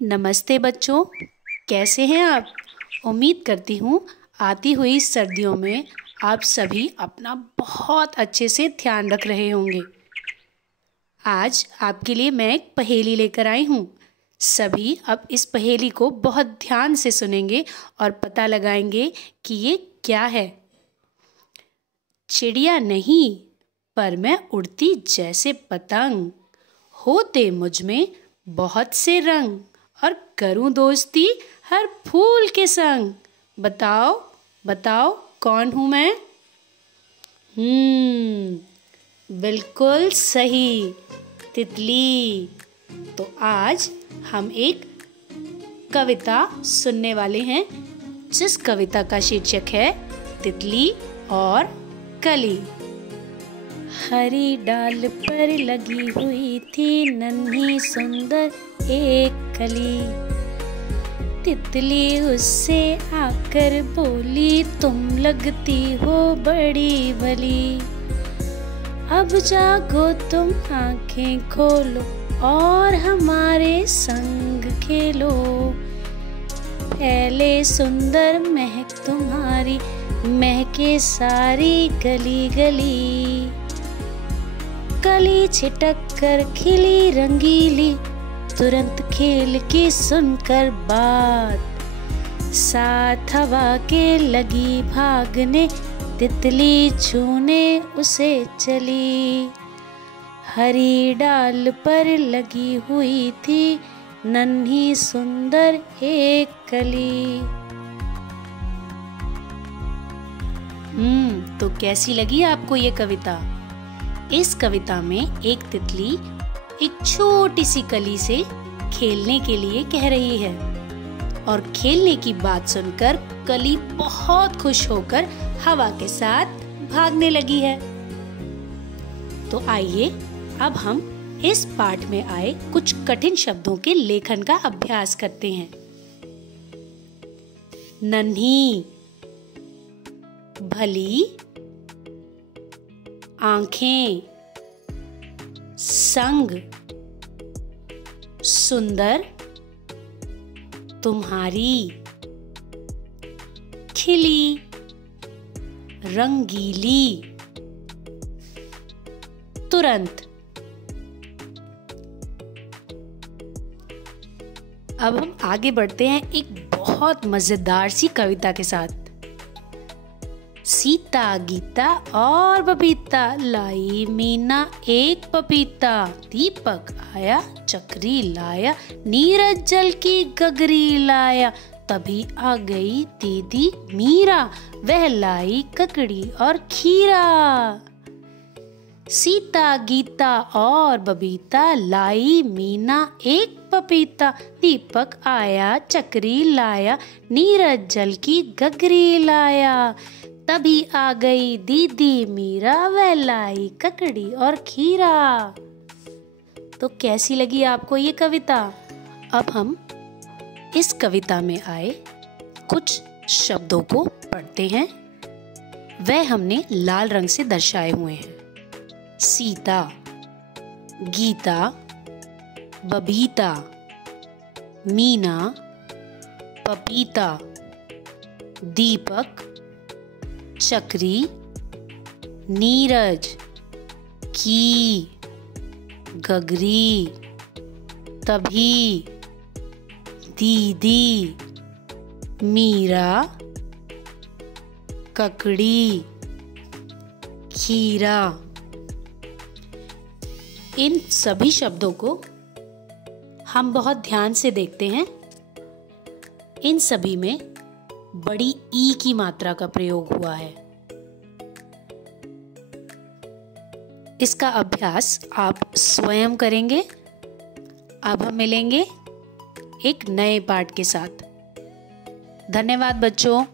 नमस्ते बच्चों, कैसे हैं आप? उम्मीद करती हूँ आती हुई सर्दियों में आप सभी अपना बहुत अच्छे से ध्यान रख रहे होंगे। आज आपके लिए मैं एक पहेली लेकर आई हूँ। सभी अब इस पहेली को बहुत ध्यान से सुनेंगे और पता लगाएंगे कि ये क्या है। चिड़िया नहीं पर मैं उड़ती जैसे पतंग, होते मुझ में बहुत से रंग, और करूं दोस्ती हर फूल के संग। बताओ बताओ कौन हूं मैं? बिल्कुल सही, तितली। तो आज हम एक कविता सुनने वाले हैं जिस कविता का शीर्षक है तितली और कली। हरी डाल पर लगी हुई थी नन्ही सुंदर एक कली, तितली उससे आकर बोली तुम लगती हो बड़ी भली। अब जागो तुम आंखें खोलो और हमारे संग खेलो, फैले सुंदर महक तुम्हारी, महके सारी गली गली। कली छिटक कर खिली रंगीली, तुरंत खेल की सुनकर बात, साथ हवा के लगी भागने, तितली छूने उसे चली। हरी डाल पर लगी हुई थी नन्ही सुंदर एक कली। तो कैसी लगी आपको ये कविता? इस कविता में एक तितली एक छोटी सी कली से खेलने के लिए कह रही है और खेलने की बात सुनकर कली बहुत खुश होकर हवा के साथ भागने लगी है। तो आइए अब हम इस पाठ में आए कुछ कठिन शब्दों के लेखन का अभ्यास करते हैं। नन्ही, भली, आंखें, संग, सुंदर, तुम्हारी, खिली, रंगीली, तुरंत। अब हम आगे बढ़ते हैं एक बहुत मजेदार सी कविता के साथ। सीता, गीता और बबीता, लाई मीना एक पपीता, दीपक आया चक्री लाया, नीरज जल की गगरी लाया, तभी आ गई दीदी मीरा, वह लाई ककड़ी और खीरा। सीता, गीता और बबीता, लाई मीना एक पपीता, दीपक आया चक्री लाया, नीरज जल की गगरी लाया, तभी आ गई दीदी मीरा, वह लाई ककड़ी और खीरा। तो कैसी लगी आपको ये कविता? अब हम इस कविता में आए कुछ शब्दों को पढ़ते हैं। वह हमने लाल रंग से दर्शाए हुए हैं। सीता, गीता, बबीता, मीना, पपीता, दीपक, चक्री, नीरज, की, गगरी, तभी, दीदी, मीरा, ककड़ी, खीरा। इन सभी शब्दों को हम बहुत ध्यान से देखते हैं। इन सभी में बड़ी ई की मात्रा का प्रयोग हुआ है। इसका अभ्यास आप स्वयं करेंगे। अब हम मिलेंगे एक नए पाठ के साथ। धन्यवाद बच्चों।